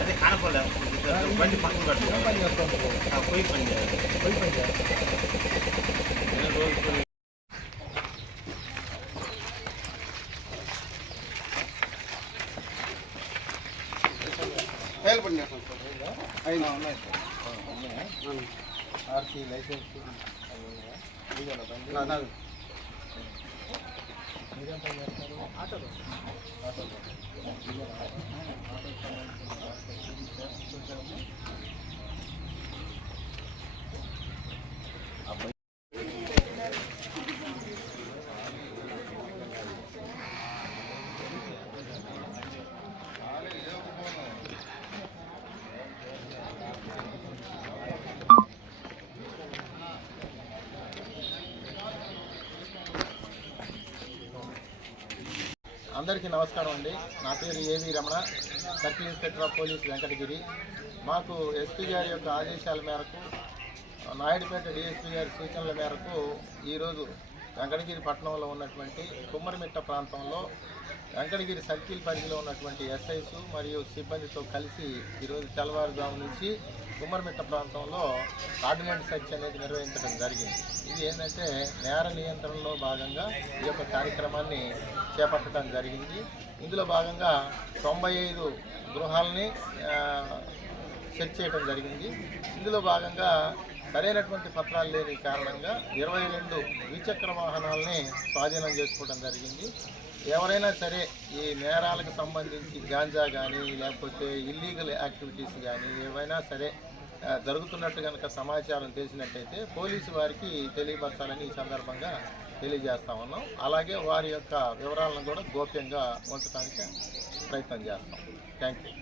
అదే కానపడలేదు బండి పక్కన కట్టుకుంటాం పోయి పని చేయాలి రోజు అయినా ఉన్నాయి సార్ ఆర్సీ లైసెన్స్ మీరేంత చేస్తారు ఆటోలో అందరికీ నమస్కారం అండి. నా పేరు ఏవి Ramana, circle inspector of police Venkatagiri. మాకు ఎస్పీ గారి యొక్క ఆదేశాల మేరకు, నాయుడుపేట డిఎస్పీ గారి సూచనల మేరకు ఈరోజు వెంకటగిరి పట్టణంలో ఉన్నటువంటి కుమ్మరిమిట్ట ప్రాంతంలో వెంకటగిరి సర్కిల్ పరిధిలో ఉన్నటువంటి ఎస్ఐస్ మరియు సిబ్బందితో కలిసి ఈరోజు తెల్లవారుజాము నుంచి కుమ్మరిమిట్ట ప్రాంతంలో ఆర్డినెన్స్ సెర్చ్ అనేది నిర్వహించడం జరిగింది. ఇది ఏంటంటే నేర నియంత్రణలో భాగంగా ఈ యొక్క కార్యక్రమాన్ని చేపట్టడం జరిగింది. ఇందులో భాగంగా 95 గృహాలని సెర్చ్ చేయడం జరిగింది. ఇందులో భాగంగా సరైనటువంటి పత్రాలు లేని కారణంగా 22 ద్విచక్ర వాహనాలని స్వాధీనం చేసుకోవడం జరిగింది. ఎవరైనా సరే ఈ నేరాలకు సంబంధించి గాంజా కానీ లేకపోతే ఇల్లీగల్ యాక్టివిటీస్ కానీ ఏవైనా సరే జరుగుతున్నట్టు కనుక సమాచారం తెలిసినట్టయితే పోలీసు వారికి తెలియపరచాలని ఈ సందర్భంగా తెలియజేస్తా ఉన్నాం. అలాగే వారి యొక్క వివరాలను కూడా గోప్యంగా ఉంచడానికి ప్రయత్నం చేస్తాం. Thank you.